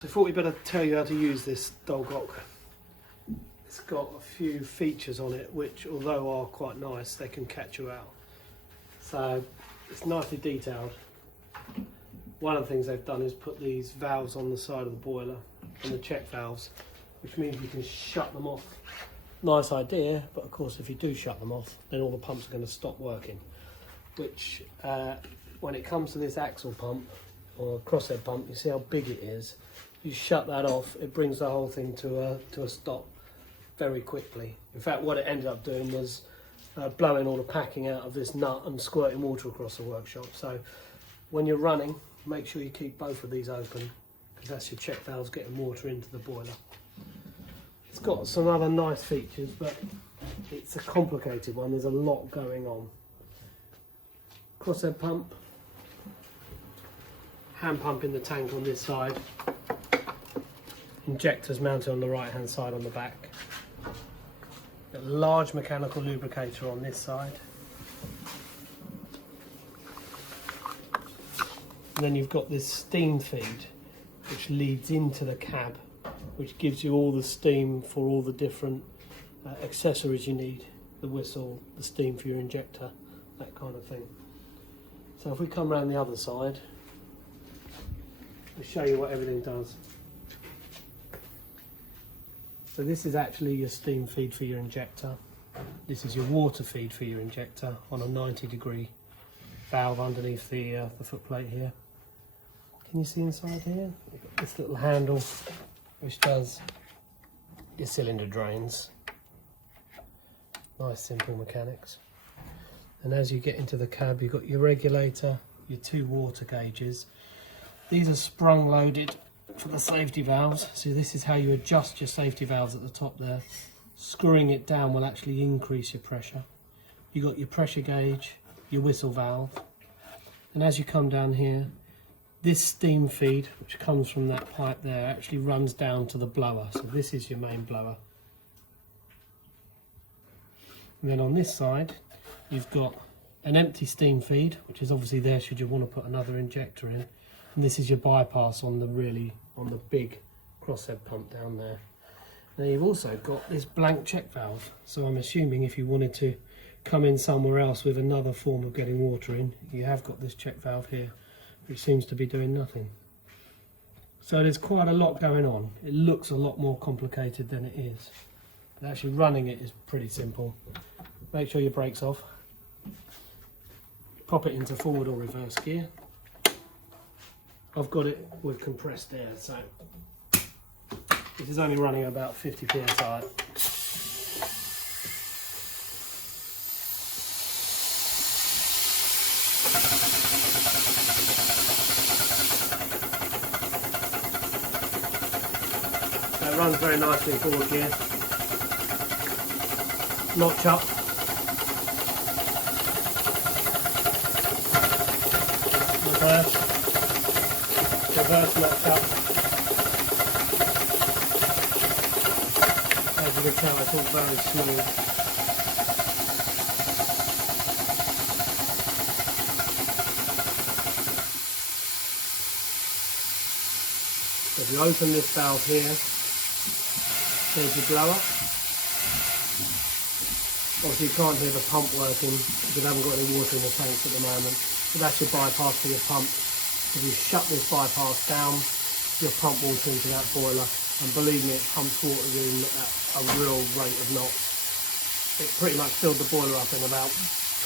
I thought we'd better tell you how to use this Dolgoch. It's got a few features on it which, although are quite nice, they can catch you out. So it's nicely detailed. One of the things they've done is put these valves on the side of the boiler, and the check valves, which means you can shut them off. Nice idea, but of course if you do shut them off, then all the pumps are going to stop working. Which, when it comes to this axle pump, or crosshair pump, you see how big it is. You shut that off, it brings the whole thing to a stop very quickly. In fact, what it ended up doing was blowing all the packing out of this nut and squirting water across the workshop. So when you're running, make sure you keep both of these open, because that's your check valves getting water into the boiler. It's got some other nice features, but it's a complicated one. There's a lot going on. Crosshair pump, hand pump in the tank on this side, injectors mounted on the right hand side on the back, a large mechanical lubricator on this side, and then you've got this steam feed which leads into the cab, which gives you all the steam for all the different accessories you need, the whistle, the steam for your injector, that kind of thing. So if we come around the other side, I'll show you what everything does. So this is actually your steam feed for your injector. This is your water feed for your injector on a 90-degree valve underneath the footplate here. Can you see inside here? We've got this little handle which does your cylinder drains. Nice simple mechanics. And as you get into the cab, you've got your regulator, your two water gauges. These are sprung loaded for the safety valves. So this is how you adjust your safety valves at the top there. Screwing it down will actually increase your pressure. You've got your pressure gauge, your whistle valve. And as you come down here, this steam feed, which comes from that pipe there, actually runs down to the blower. So this is your main blower. And then on this side, you've got an empty steam feed, which is obviously there should you want to put another injector in. And this is your bypass on the big crosshead pump down there. Now you've also got this blank check valve. So I'm assuming if you wanted to come in somewhere else with another form of getting water in, you have got this check valve here, which seems to be doing nothing. So there's quite a lot going on. It looks a lot more complicated than it is. But actually running it is pretty simple. Make sure your brake's off. Pop it into forward or reverse gear. I've got it with compressed air, so this is only running about 50 psi. So it runs very nicely in forward gear. Notch up. Reverse notch up. As you can tell, it's all very smooth. So if you open this valve here, there's your blower. Obviously you can't hear the pump working because we haven't got any water in the tanks at the moment. So that's your bypass for your pump. If you shut this bypass down, you'll pump water into that boiler, and believe me, it pumps water in at a real rate of knots. It pretty much filled the boiler up in about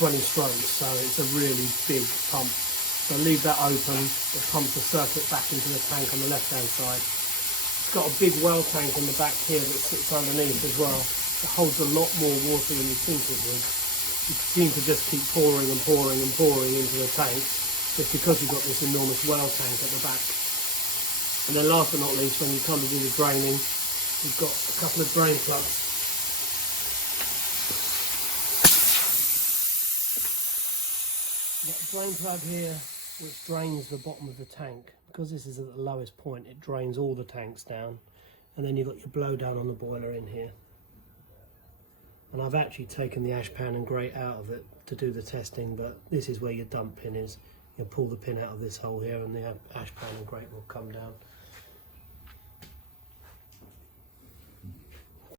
20 strokes, so it's a really big pump. So leave that open, it pumps the circuit back into the tank on the left hand side. It's got a big well tank in the back here that sits underneath as well. It holds a lot more water than you think it would. You seem to just keep pouring and pouring and pouring into the tank, just because you've got this enormous well tank at the back. And then last but not least, when you come to do the draining, you've got a couple of drain plugs. You've got a drain plug here which drains the bottom of the tank. Because this is at the lowest point, it drains all the tanks down. And then you've got your blow down on the boiler in here. And I've actually taken the ash pan and grate out of it to do the testing, but this is where your dump pin is. You'll pull the pin out of this hole here and the ash pan and grate will come down.